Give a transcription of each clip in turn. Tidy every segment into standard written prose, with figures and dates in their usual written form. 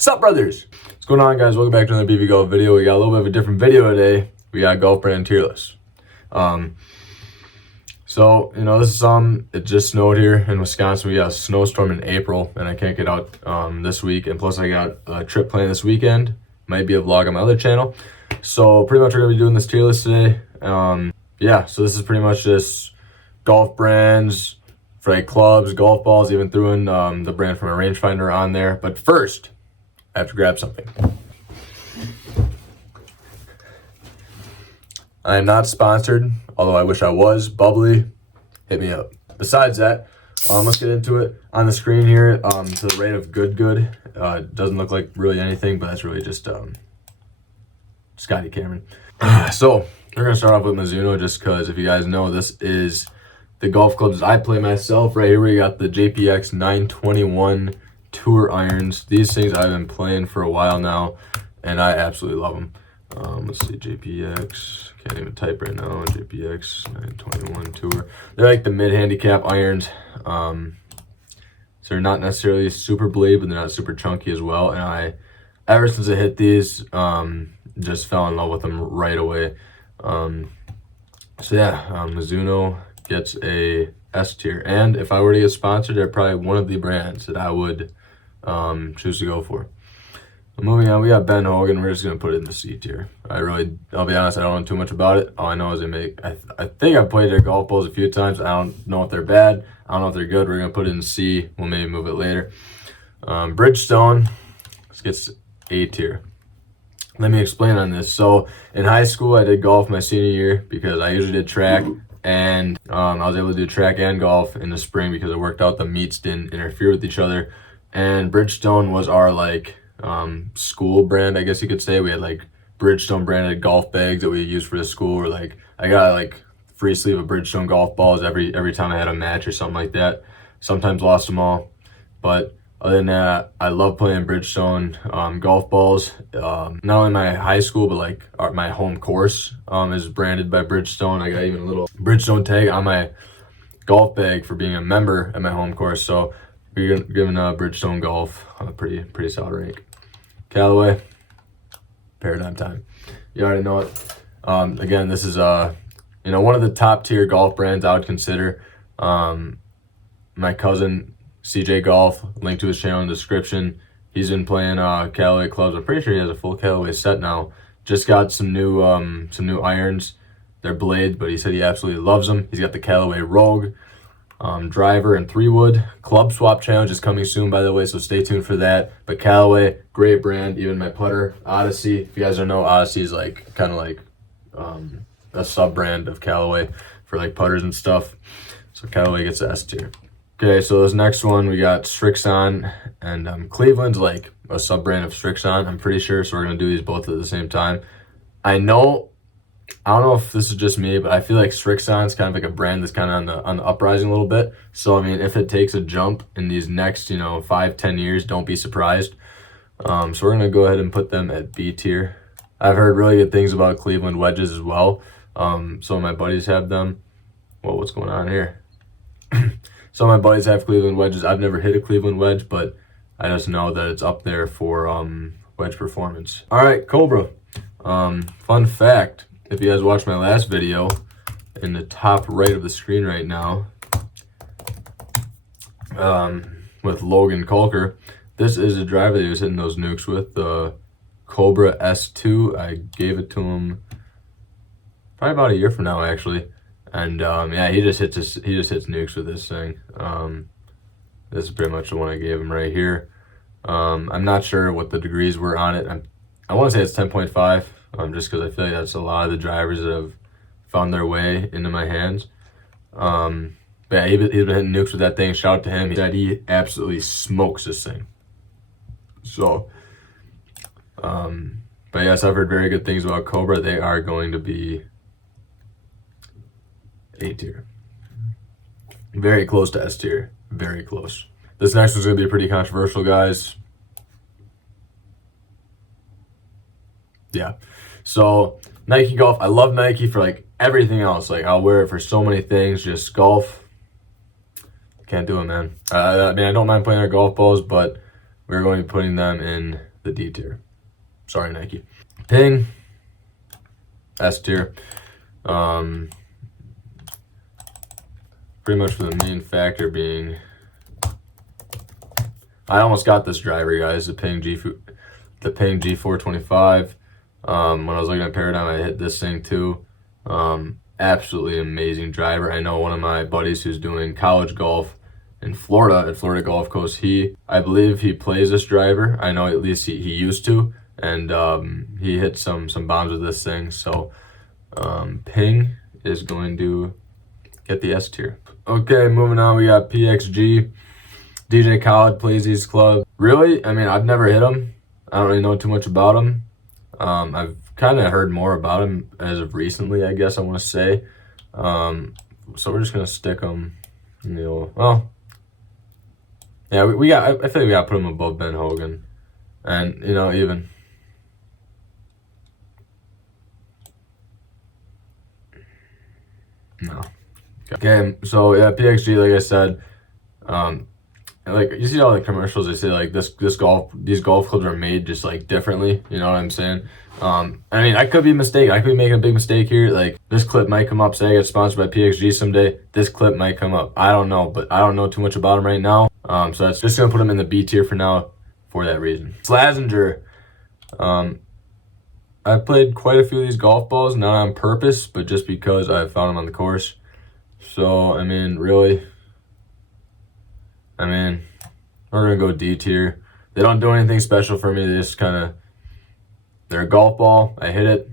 What's up, brothers? What's going on, guys? Welcome back to another BB Golf video. We got a little bit of a different video today. We got golf brand tier list. So, this is it just snowed here in Wisconsin. We got a snowstorm in April, and I can't get out this week. And plus, I got a trip planned this weekend. Might be a vlog on my other channel. So, pretty much we're going to be doing this tier list today. Yeah, so this is pretty much just golf brands for like clubs, golf balls, even threw in the brand from a rangefinder on there. But first, I have to grab something. I am not sponsored, although I wish I was. Bubbly, hit me up. Besides that, let's get into it. On the screen here, to the right of good. Doesn't look like really anything, but that's really just Scotty Cameron. So we're gonna start off with Mizuno, just because if you guys know, this is the golf clubs I play myself. Right here we got the JPX 921 Tour irons. These things I've been playing for a while now, and I absolutely love them. Let's see, JPX, can't even type right now, JPX 921 Tour. They're like the mid-handicap irons. So they're not necessarily super blade, but they're not super chunky as well. And I, ever since I hit these, just fell in love with them right away. So yeah, Mizuno gets a S tier. And if I were to get sponsored, they're probably one of the brands that I would choose to go for. Moving on, we got Ben Hogan. We're just gonna put it in the C tier. I'll be honest, I don't know too much about it. All I know is they make. I think I've played their golf balls a few times. I don't know if they're bad. I don't know if they're good. We're gonna put it in C. We'll maybe move it later. Bridgestone, this gets A tier. Let me explain on this. So in high school, I did golf my senior year because I usually did track, and I was able to do track and golf in the spring because it worked out. The meets didn't interfere with each other, and Bridgestone was our school brand, I guess you could say. We had like Bridgestone branded golf bags that we used for the school, or like I got like free sleeve of Bridgestone golf balls every time I had a match or something like that. Sometimes lost them all, but other than that, I love playing Bridgestone golf balls. Not only my high school, but like my home course is branded by Bridgestone. I got even a little Bridgestone tag on my golf bag for being a member at my home course. So we're giving Bridgestone golf a pretty solid rank. Callaway, Paradigm Time. You already know it. Again, this is one of the top tier golf brands I would consider. My cousin CJ Golf, link to his channel in the description. He's been playing Callaway clubs. I'm pretty sure he has a full Callaway set now. Just got some new irons. They're blade, but he said he absolutely loves them. He's got the Callaway Rogue driver and 3-wood. Club swap challenge is coming soon, by the way, so stay tuned for that. But Callaway, great brand. Even my putter Odyssey, if you guys don't know, Odyssey is like kind of like a sub brand of Callaway for like putters and stuff. So Callaway gets the S tier. Okay, so this next one we got Strixon, and Cleveland's like a sub brand of Strixon, I'm pretty sure. So we're gonna do these both at the same time. I don't know if this is just me, but I feel like Strixon's kind of like a brand that's kind of on the uprising a little bit. So I mean, if it takes a jump in these next 5-10 years, don't be surprised. So we're gonna go ahead and put them at B tier. I've heard really good things about Cleveland wedges as well. Some of my buddies have them. Well, what's going on here? Some of my buddies have Cleveland wedges. I've never hit a Cleveland wedge, but I just know that it's up there for wedge performance. All right, Cobra. Fun fact, if you guys watched my last video, in the top right of the screen right now, with Logan Colker, this is a driver that he was hitting those nukes with, the Cobra S2. I gave it to him probably about a year from now, actually. And yeah, he just hits nukes with this thing. This is pretty much the one I gave him right here. I'm not sure what the degrees were on it. I want to say it's 10.5, just because I feel like that's a lot of the drivers that have found their way into my hands. But yeah, he's been hitting nukes with that thing. Shout out to him. He said he absolutely smokes this thing. So, but yes, I've heard very good things about Cobra. They are going to be A tier. Very close to S tier. Very close. This next one's going to be pretty controversial, guys. Yeah. So Nike Golf. I love Nike for like everything else. Like I'll wear it for so many things. Just golf, can't do it, man. I mean, I don't mind playing our golf balls, but we're going to be putting them in the D tier. Sorry, Nike. Ping, S tier. Pretty much for the main factor being, I almost got this driver, guys, the Ping G425. When I was looking at Paradigm, I hit this thing too. Absolutely amazing driver. I know one of my buddies who's doing college golf in Florida, at Florida Gulf Coast, I believe he plays this driver. I know at least he used to, and he hit some bombs with this thing. So Ping is going to get the S tier. Okay, moving on, we got PXG. DJ Khaled plays these clubs. Really? I mean, I've never hit him. I don't really know too much about him. I've kind of heard more about him as of recently, I guess I want to say. So we're just going to stick him in the old, well, yeah, I feel like we got to put him above Ben Hogan. And, you know, even. No. Okay, so yeah, PXG, like I said, like you see all the commercials, they say like these golf clubs are made just like differently, you know what I'm saying? I mean, I could be mistaken. I could be making a big mistake here. Like this clip might come up, say I get sponsored by PXG someday. This clip might come up. I don't know, but I don't know too much about him right now. So that's just gonna put him in the B tier for now for that reason. Slazenger. I've played quite a few of these golf balls, not on purpose, but just because I found them on the course. So, I mean, really, we're going to go D tier. They don't do anything special for me. They just they're a golf ball. I hit it,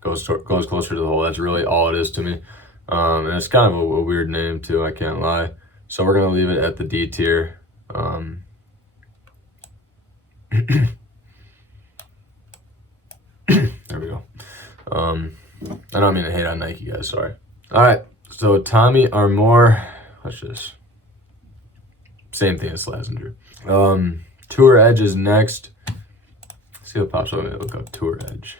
goes closer to the hole. That's really all it is to me. And it's kind of a weird name too, I can't lie. So we're going to leave it at the D tier. There we go. I don't mean to hate on Nike, guys. Sorry. All right. So Tommy Armour. What's this? Same thing as Slazenger. Tour Edge is next. Let's see what pops up when I look up Tour Edge.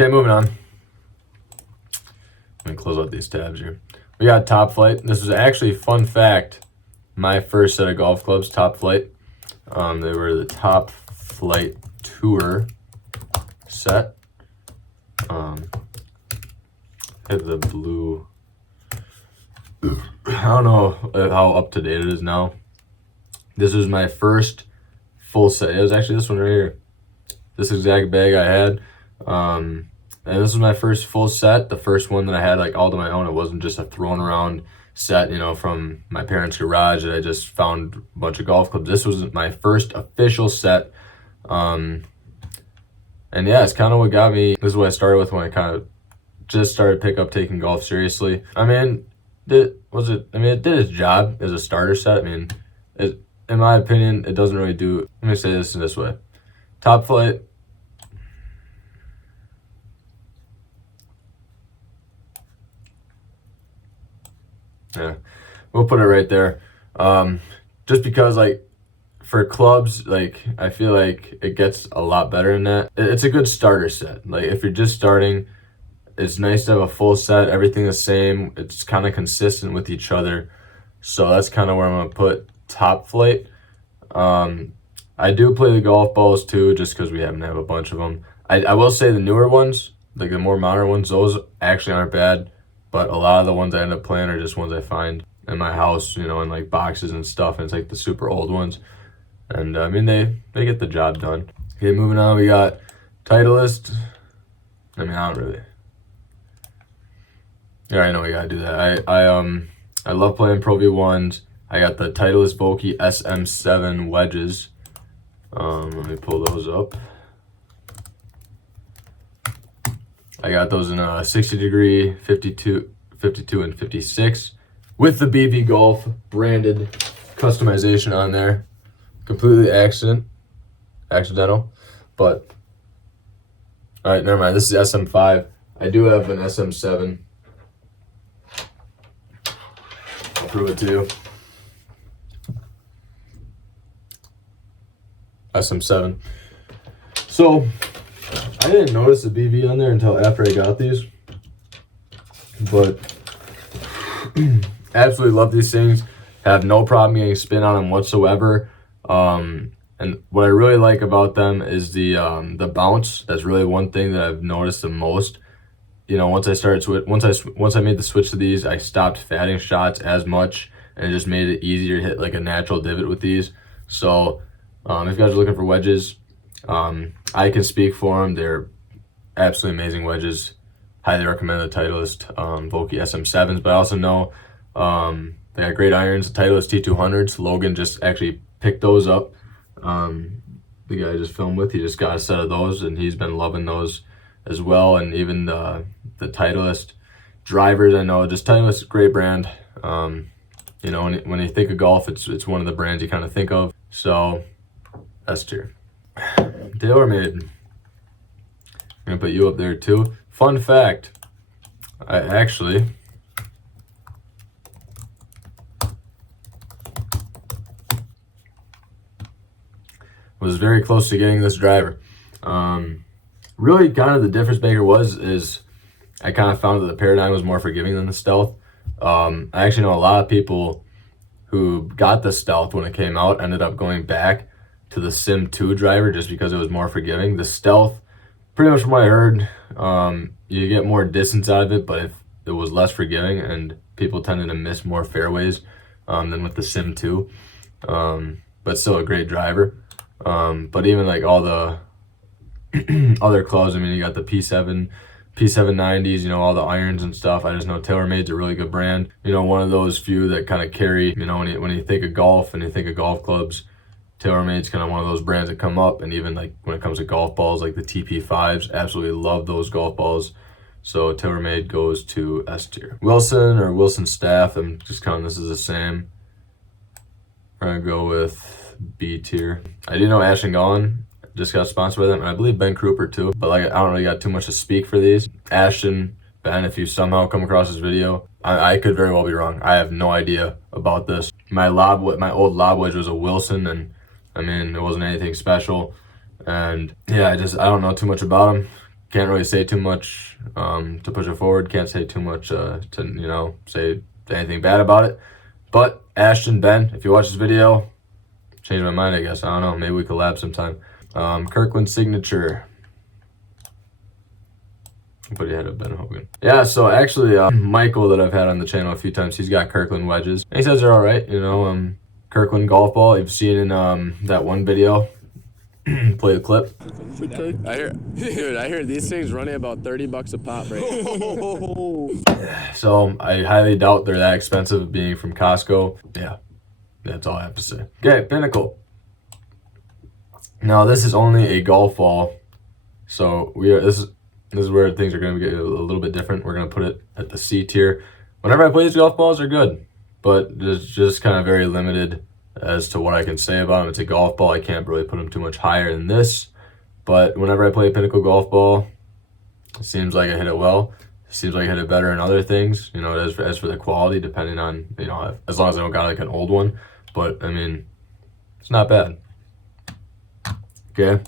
Okay, moving on. Let me close out these tabs here. We got Top Flight. This is actually, fun fact, my first set of golf clubs, Top Flight. They were the Top Flight Tour set. Hit the blue. I don't know how up to date it is now. This was my first full set. It was actually this one right here. This exact bag I had. And this was my first full set, the first one that I had like all to my own. It wasn't just a thrown around set, you know, from my parents' garage that I just found a bunch of golf clubs. This was my first official set. And yeah, it's kind of what got me. This is what I started with when I kind of just started taking golf seriously. I mean, it did its job as a starter set. I mean, in my opinion, it doesn't really do. Let me say this in this way. Top Flight. Yeah, we'll put it right there. Just because, like, for clubs, like, I feel like it gets a lot better than that. It's a good starter set. Like, if you're just starting, it's nice to have a full set, everything the same. It's kind of consistent with each other. So that's kind of where I'm going to put Top Flight. I do play the golf balls too, just because we happen to have a bunch of them. I will say the newer ones, like the more modern ones, those actually aren't bad. But a lot of the ones I end up playing are just ones I find in my house, you know, in like boxes and stuff. And it's like the super old ones. And I mean, they get the job done. Okay, moving on, we got Titleist. I mean, I don't really. Yeah, I know we gotta do that. I love playing Pro V1s. I got the Titleist Vokey SM7 wedges. Let me pull those up. I got those in a 60 degree, 52, and 56. with the BV Golf branded customization on there. Completely accidental, but all right, never mind. This is SM5. I do have an SM7. I'll prove it to you. SM7. So I didn't notice the BV on there until after I got these, but absolutely love these things. Have no problem getting spin on them whatsoever. And what I really like about them is the bounce. That's really one thing that I've noticed the most. You know, once I made the switch to these, I stopped fatting shots as much, and it just made it easier to hit like a natural divot with these. So if you guys are looking for wedges, I can speak for them. They're absolutely amazing wedges. Highly recommend the Titleist Vokey SM7s, but I also know they got great irons. The Titleist T200s. Logan just actually picked those up. The guy I just filmed with, he just got a set of those, and he's been loving those as well. And even the Titleist drivers, I know, just Titleist, great brand. You know, when you think of golf, it's one of the brands you kind of think of. So S tier. TaylorMade. I'm gonna put you up there too. Fun fact, I actually was very close to getting this driver. Really kind of the difference maker is I kind of found that the Paradigm was more forgiving than the Stealth. I actually know a lot of people who got the Stealth when it came out ended up going back to the Sim 2 driver just because it was more forgiving. The Stealth, pretty much from what I heard, you get more distance out of it, but if it was less forgiving, and people tended to miss more fairways than with the Sim 2. But still a great driver. But even like all the other clubs, I mean, you got the P790s, you know, all the irons and stuff. I just know TaylorMade's a really good brand. You know, one of those few that kind of carry, you know, when you think of golf and you think of golf clubs, TaylorMade's kind of one of those brands that come up. And even like when it comes to golf balls, like the TP5s, absolutely love those golf balls. So TaylorMade goes to S tier. Wilson or Wilson Staff, I'm just counting this as the same. We're gonna go with B tier. I do know Ash and Gone just got sponsored by them, and I believe Ben Kruper too, but like I don't really got too much to speak for these. Ashton, Ben, if you somehow come across this video, I could very well be wrong. I have no idea about this. My old lob wedge was a Wilson, and I mean, it wasn't anything special. And yeah, I don't know too much about them. Can't really say too much to push it forward. Can't say too much to, you know, say anything bad about it. But Ashton, Ben, if you watch this video, change my mind, I guess. I don't know. Maybe we collab sometime. Kirkland Signature. Put your head up, Ben Hogan. Yeah, so actually, Michael that I've had on the channel a few times, he's got Kirkland wedges. And he says they're all right, you know. Kirkland golf ball, you've seen in that one video. Play the clip. I hear these things running about $30 a pop right now. So I highly doubt they're that expensive, being from Costco. Yeah, that's all I have to say. Okay, Pinnacle. Now this is only a golf ball, so this is where things are going to get a little bit different. We're going to put it at the C tier. Whenever I play these golf balls, they're good, but it's just kind of very limited as to what I can say about them. It's a golf ball. I can't really put them too much higher than this. But whenever I play a Pinnacle golf ball, it seems like I hit it well. It seems like I hit it better in other things. You know, as for the quality, depending on, you know, as long as I don't got like an old one. But I mean, it's not bad. Okay.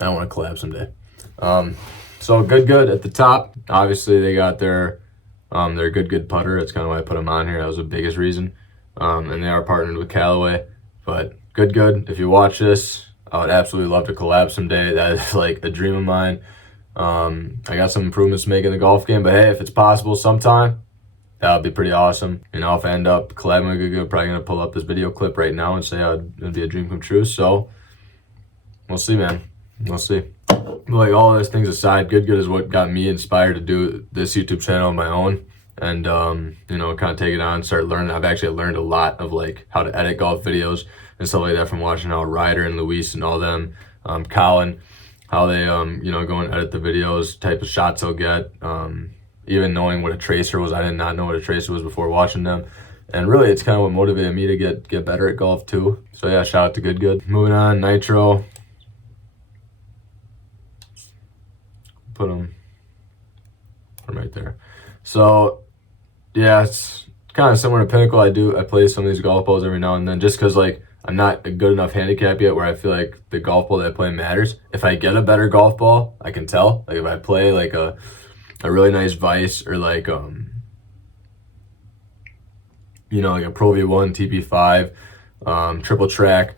I want to collab someday. So good at the top. Obviously, they got their good putter. That's kind of why I put them on here. That was the biggest reason. And they are partnered with Callaway. But good. If you watch this, I would absolutely love to collab someday. That is like a dream of mine. I got some improvements to make in the golf game, but hey, if it's possible sometime, that would be pretty awesome. You know, if I end up collabing with Good, probably gonna pull up this video clip right now and say it'd be a dream come true. So we'll see, man. We'll see. Like all those things aside, Good is what got me inspired to do this YouTube channel on my own, and you know, kind of take it on, start learning. I've actually learned a lot of like how to edit golf videos and stuff like that from watching how Ryder and Luis and all them, Colin, how they you know, go and edit the videos, type of shots they'll get. Even knowing what a tracer was, I did not know what a tracer was before watching them. And really, it's kind of what motivated me to get better at golf too. So yeah, shout out to Good. Moving on, Nitro. Put them right there. So yeah, it's kind of similar to Pinnacle. I play some of these golf balls every now and then, just because like I'm not a good enough handicap yet where I feel like the golf ball that I play matters. If I get a better golf ball, I can tell. Like if I play like a really nice Vice or like you know, like a Pro V1, TP5, triple track.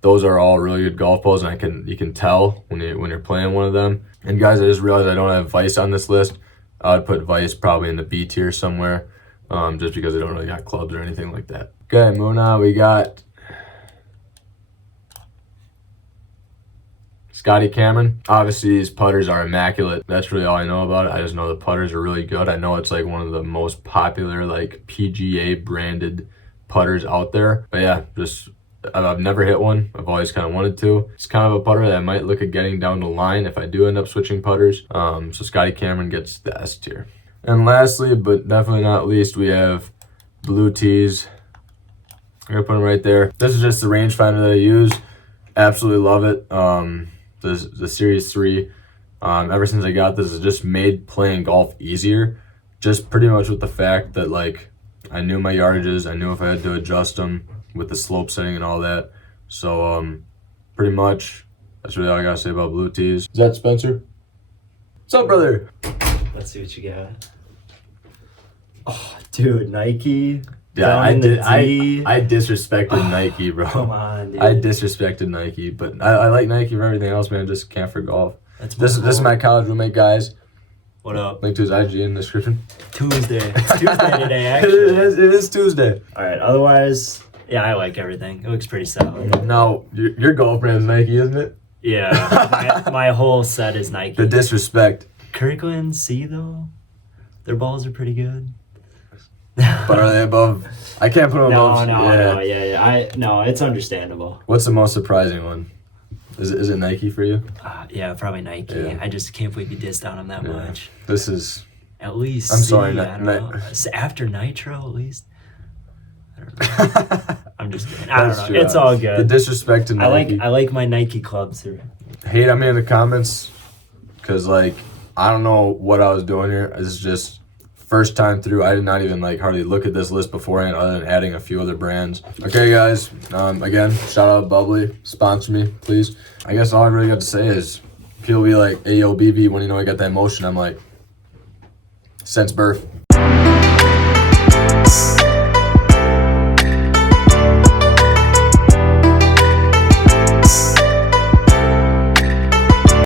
Those are all really good golf balls, and you can tell when you're playing one of them. And guys, I just realized I don't have Vice on this list. I would put Vice probably in the B tier somewhere, just because I don't really got clubs or anything like that. Okay, moving on, we got Scotty Cameron. Obviously, these putters are immaculate. That's really all I know about it. I just know the putters are really good. I know it's like one of the most popular like PGA branded putters out there. But yeah, just I've never hit one. I've always kind of wanted to. It's kind of a putter that I might look at getting down the line if I do end up switching putters. So Scotty Cameron gets the S tier. And lastly, but definitely not least, we have Blue Tees. I'm gonna put them right there. This is just the rangefinder that I use. Absolutely love it. The Series 3, ever since I got this, has just made playing golf easier. Just pretty much with the fact that like I knew my yardages, I knew if I had to adjust them with the slope setting and all that. So pretty much that's really all I gotta say about Blue Tees. Is that Spencer? What's up, brother? Let's see what you got. Oh, dude, Nike. Yeah, I disrespected Nike, bro. Come on, dude. I disrespected Nike, but I like Nike for everything else, man. Just can't for golf. This is my college roommate, guys. What up? Link to his IG in the description. Tuesday. It's Tuesday today, actually. It is Tuesday. All right. Otherwise, yeah, I like everything. It looks pretty solid. Now, your golf brand's Nike, isn't it? Yeah. my whole set is Nike. The disrespect. Kirkland, see though, their balls are pretty good. But are they above? I can't put them above. No, it's understandable. What's the most surprising one? Is it Nike for you? Yeah, probably Nike. Yeah. I just can't believe you dissed on them that much. This is. At least. I'm sorry. I don't know. After Nitro, at least. I don't know. I'm just kidding. I don't know. True. It's all good. The disrespect to Nike. I like my Nike clubs. Hate on me in the comments, because like I don't know what I was doing here. This is just first time through. I did not even like hardly look at this list beforehand, other than adding a few other brands. Okay, guys. Again, shout out Bubbly, sponsor me, please. I guess all I really got to say is people be like, "Hey, yo, BB," when you know I got that motion, I'm like, "Sense birf."